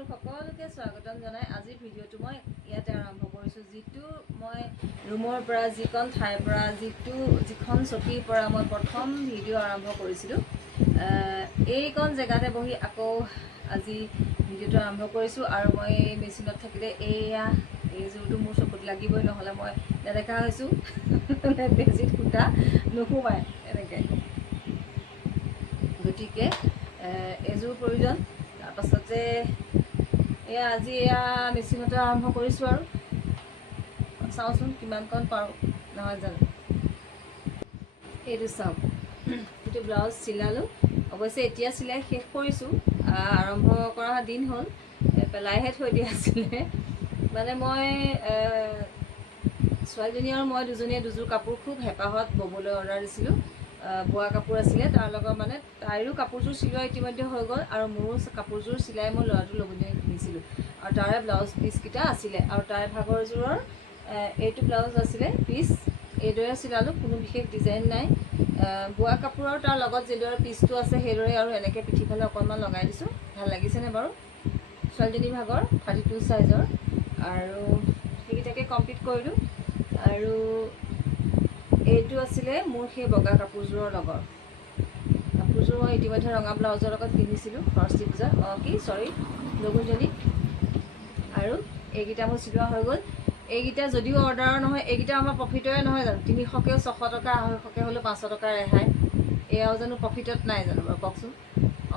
আপোনালোক সকলোকে স্বাগতম জনাই আজিৰ ভিডিঅ'টো মই ইয়াতে আৰম্ভ কৰিছোঁ যিটো মই ৰুমৰ পৰা যিখন ঠাইৰ পৰা যিখন চকীৰ পৰা মই প্ৰথম ভিডিঅ' আৰম্ভ কৰিছিলোঁ এইখন জেগাতে বহি আকৌ আজি ভিডিঅ'টো আৰম্ভ কৰিছোঁ আৰু মই মেচিনত থাকিলে এইযোৰটো মোৰ চকুত লাগিবই নহ'লে মই নেদেখা হৈছোঁ বেজিত সূতা নোসোমায় এনেকৈ গতিকে এযোৰ প্ৰয়োজন তাৰপাছতে আজি মেচিনতে আৰম্ভ কৰিছোঁ আৰু চাওঁচোন কিমানকণ পাৰোঁ নহয় জানো এইটো চাওক এইটো ব্লাউজ চিলালোঁ অৱশ্যে এতিয়া চিলাই শেষ কৰিছোঁ আৰম্ভ কৰা দিন হ'ল পেলাইহে থৈ দিয়া আছিলে মানে মই ছোৱালীজনী আৰু মই দুজনীয়ে দুযোৰ কাপোৰ খুব হেঁপাহত ব'বলৈ অৰ্ডাৰ দিছিলোঁ বোৱা কাপোৰ আছিলে তাৰ লগত মানে তাইৰো কাপোৰযোৰ চিলোৱা ইতিমধ্যে হৈ গ'ল আৰু মোৰো কাপোৰযোৰ চিলাই মই ল'ৰাটোৰ লগতে কিনিছিলোঁ আৰু তাৰে ব্লাউজ পিচকেইটা আছিলে আৰু তাইৰ ভাগৰযোৰৰ এইটো ব্লাউজ আছিলে পিচ এইদৰে চিলালোঁ কোনো বিশেষ ডিজাইন নাই বোৱা কাপোৰৰ তাৰ লগত যিদৰে পিচটো আছে সেইদৰে আৰু এনেকৈ পিঠিফালে অকণমান লগাই দিছোঁ ভাল লাগিছেনে বাৰু ছোৱালীজনীৰ ভাগৰ 32 চাইজৰ আৰু সেইকেইটাকে কমপ্লিট কৰিলোঁ আৰু এইটো আছিলে মোৰ সেই বগা কাপোৰযোৰৰ লগত কাপোৰযোৰ মই ইতিমধ্যে ৰঙা ব্লাউজৰ লগত কিনিছিলোঁ সৰস্বতী পূজাত লগুণজনী আৰু এইকেইটা মোৰ চিলোৱা হৈ গ'ল এইকেইটা যদিও অৰ্ডাৰৰ নহয় এইকেইটা আমাৰ প্ৰফিটৰে নহয় জানো 300কেও 600 টকা 250কে হ'লেও 500 টকা ৰেহাই এয়াও জানো প্ৰফিটত নাই জানো বাৰু কওকচোন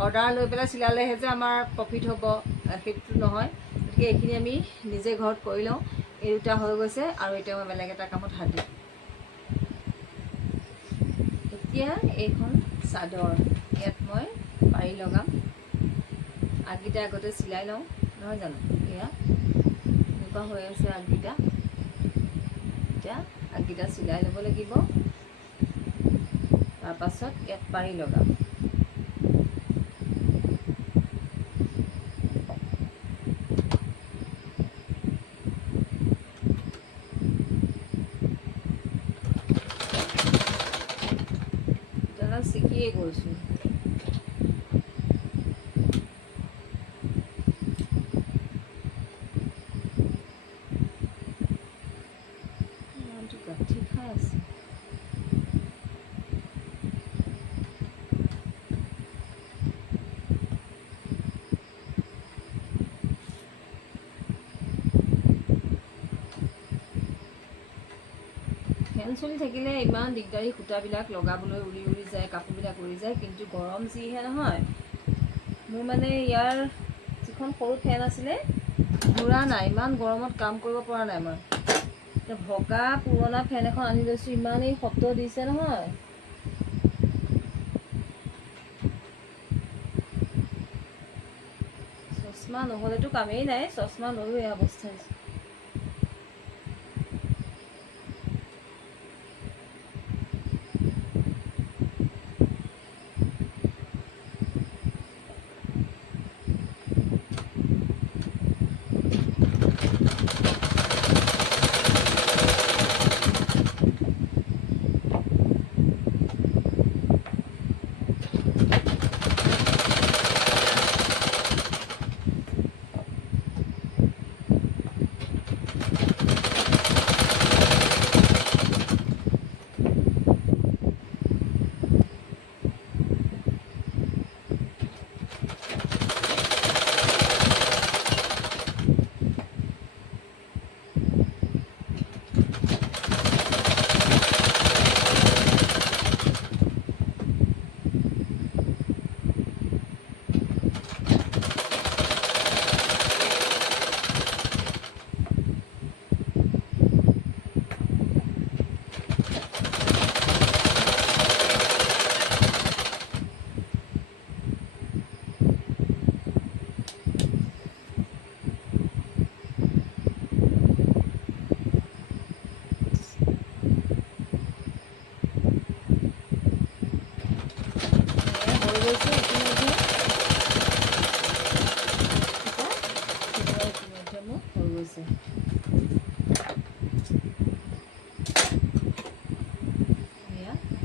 অৰ্ডাৰ লৈ পেলাই চিলালেহে যে আমাৰ প্ৰফিট হ'ব সেইটো নহয় গতিকে এইখিনি আমি নিজে ঘৰত কৰি লওঁ এই দুটা হৈ গৈছে আৰু এতিয়া মই বেলেগ এটা কামত হাত দিম এতিয়া এইখন চাদৰ ইয়াত মই পাৰি লগাম আগকেইটা আগতে চিলাই লওঁ নহয় জানো এয়া এনেকুৱা হৈ আছে আগকেইটা এতিয়া আগকেইটা চিলাই ল'ব লাগিব তাৰপাছত ইয়াত পাৰি লগাম শিকিয়ে গৈছোঁ গাঁঠি খাই আছে ফেন চলি থাকিলে ইমান দিগদাৰী সূতাবিলাক লগাবলৈ উৰি উৰি যায় কাপোৰবিলাক উৰি যায় কিন্তু গৰম যিহে নহয় মোৰ মানে ইয়াৰ যিখন সৰু ফেন আছিলে ঘূৰা নাই ইমান গৰমত কাম কৰিব পৰা নাই মই এতিয়া ভগা পুৰণা ফেন এখন আনি লৈছোঁ ইমানেই শব্দ দিছে নহয় চশমা নহ'লেতো কামেই নাই চশমা লৈও এই অৱস্থা হৈছে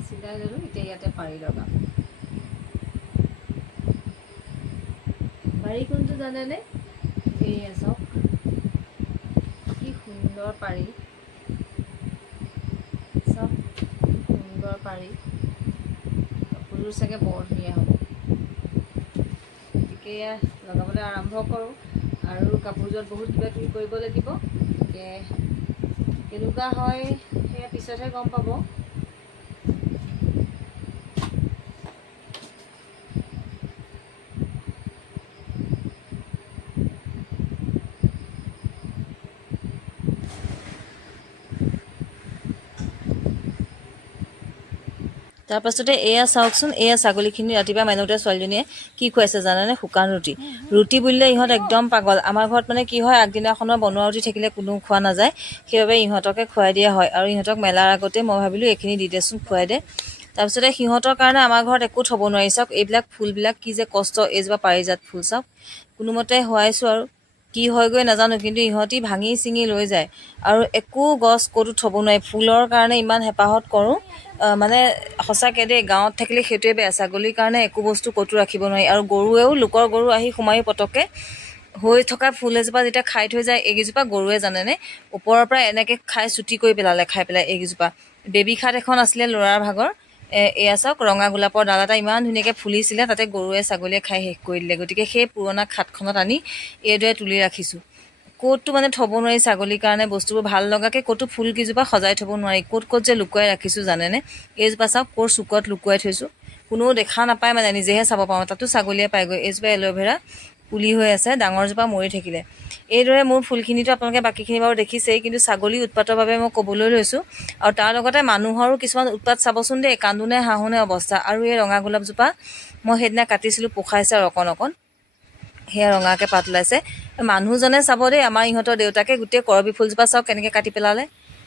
চিলাই ল'লোঁ এতিয়া ইয়াতে পাৰি লগাম পাৰি কোনটো জানেনে এয়া চাওক কি সুন্দৰ পাৰি, চাওক সুন্দৰ পাৰি, কাপোৰযোৰ চাগে বৰ ধুনীয়া হ'ব। গতিকে এয়া লগাবলৈ আৰম্ভ কৰোঁ আৰু কাপোৰযোৰত বহুত কিবা কিবি কৰিব লাগিব। গতিকে কেনেকুৱা হয় সেয়া পিছতহে গম পাব। তাৰপাছতে এয়া চাওকচোন, এয়া ছাগলীখিনি ৰাতিপুৱা মেলোতে ছোৱালীজনীয়ে কি খুৱাইছে জানেনে? শুকান ৰুটি। ৰুটি বুলিলে ইহঁত একদম পাগল। আমাৰ ঘৰত মানে কি হয়, আগদিনাখনৰ বনোৱা ৰুটি থাকিলে কোনো খোৱা নাযায়, সেইবাবে ইহঁতকে খুৱাই দিয়া হয়। আৰু ইহঁতক মেলাৰ আগতে মই ভাবিলোঁ এইখিনি দি দেচোন, খুৱাই দে। তাৰপিছতে সিহঁতৰ কাৰণে আমাৰ ঘৰত একো থ'ব নোৱাৰি। চাওক এইবিলাক ফুলবিলাক কি যে কষ্ট, এইজোপা পাৰিজাত ফুল চাওক। কোনোমতে হোৱাইছোঁ আৰু কি হয়গৈ নাজানো, কিন্তু ইহঁতি ভাঙি চিঙি লৈ যায় আৰু একো গছ ক'তো থ'ব নোৱাৰি। ফুলৰ কাৰণে ইমান হেঁপাহত কৰোঁ, মানে সঁচাকৈ দেই, গাঁৱত থাকিলে সেইটোৱে বেয়া। ছাগলীৰ কাৰণে একো বস্তু ক'তো ৰাখিব নোৱাৰি। আৰু গৰুৱেও, লোকৰ গৰু আহি সোমাই পটককৈ হৈ থকা ফুল এজোপা যেতিয়া খাই থৈ যায়, এইকেইজোপা গৰুৱে জানেনে ওপৰৰ পৰা এনেকৈ খাই চুটি কৰি পেলালে, খাই পেলাই এইকেইজোপা। বেবী খাট এখন আছিলে ল'ৰাৰ ভাগৰ, এয়া চাওক ৰঙা গোলাপৰ ডাল এটা ইমান ধুনীয়াকৈ ফুলিছিলে, তাতে গৰুৱে ছাগলীয়ে খাই শেষ কৰি দিলে। গতিকে সেই পুৰণা খাটখনত আনি এইদৰে তুলি ৰাখিছোঁ। ক'তো মানে থ'ব নোৱাৰি ছাগলীৰ কাৰণে বস্তুবোৰ ভাল লগাকৈ, ক'তো ফুলকেইজোপা সজাই থ'ব নোৱাৰি। ক'ত যে লুকুৱাই ৰাখিছোঁ জানেনে? এইজোপা চাওক ক'ৰ চুকত লুকুৱাই থৈছোঁ, কোনেও দেখা নাপায়, মানে নিজেহে চাব পাৰোঁ। তাতো ছাগলীয়ে পায়গৈ। এইজোপা এল'ভেৰা পুলি হৈ আছে, ডাঙৰজোপা মৰি থাকিলে। এইদৰে মোৰ ফুলখিনিতো আপোনালোকে বাকীখিনি বাৰু দেখিছেই, কিন্তু ছাগলী উৎপাতৰ বাবে মই ক'বলৈ লৈছোঁ। আৰু তাৰ লগতে মানুহৰো কিছুমান উৎপাত চাবচোন দেই, কান্দোনে হাঁহোনে অৱস্থা। আৰু এই ৰঙা গোলাপজোপা মই সেইদিনা কাটিছিলোঁ, পোখাইছে আৰু অকণ অকণ, সেয়া ৰঙাকৈ পাত ওলাইছে। মানুহজনে চাব দেই, আমাৰ ইহঁতৰ দেউতাকে গোটেই কৰবী ফুলজোপা চাওক কেনেকৈ কাটি পেলালে।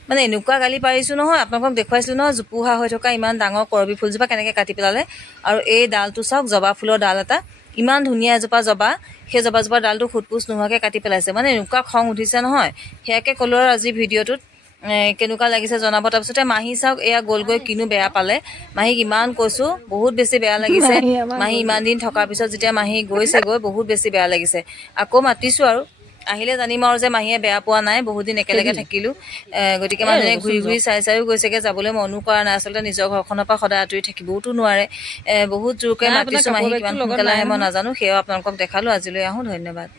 মানে এনেকুৱা গালি পাৰিছোঁ নহয়, আপোনালোকক দেখুৱাইছিলোঁ নহয়, জোপোহা হৈ থকা ইমান ডাঙৰ কৰবী ফুলজোপা কেনেকৈ কাটি পেলালে। আৰু এই ডালটো চাওক, জবা ফুলৰ ডাল এটা, ইমান ধুনীয়া এজোপা জবা, সেই জবাজোপাৰ ডালটো সোধপোছ নোহোৱাকৈ কাটি পেলাইছে। মানে এনেকুৱা খং উঠিছে নহয়, সেয়াকে ক'লোঁ আৰু আজি ভিডিঅ'টোত কেনেকুৱা লাগিছে জনাব। তাৰপিছতে মাহী চাওক, এয়া গ'লগৈ, কিনো বেয়া পালে। মাহীক ইমান কৈছোঁ, বহুত বেছি বেয়া লাগিছে। মাহী ইমান দিন থকাৰ পিছত যেতিয়া মাহী গৈছেগৈ, বহুত বেছি বেয়া লাগিছে। আকৌ মাতিছোঁ আৰু আহিলে জানিম আৰু যে মাহীয়ে বেয়া পোৱা নাই, বহুত দিন একেলগে থাকিলোঁ। গতিকে মানুহজনে ঘূৰি ঘূৰি চাইও গৈছেগৈ, যাবলৈ মনো কৰা নাই। আচলতে নিজৰ ঘৰখনৰ পৰা সদায় আঁতৰি থাকিবওতো নোৱাৰে। বহুত জোৰকৈ মাতিছোঁ, মাহীক কিমান সোনকালে আহে মই নাজানো। সেয়াও আপোনালোকক দেখালোঁ। আজিলৈ আহোঁ, ধন্যবাদ।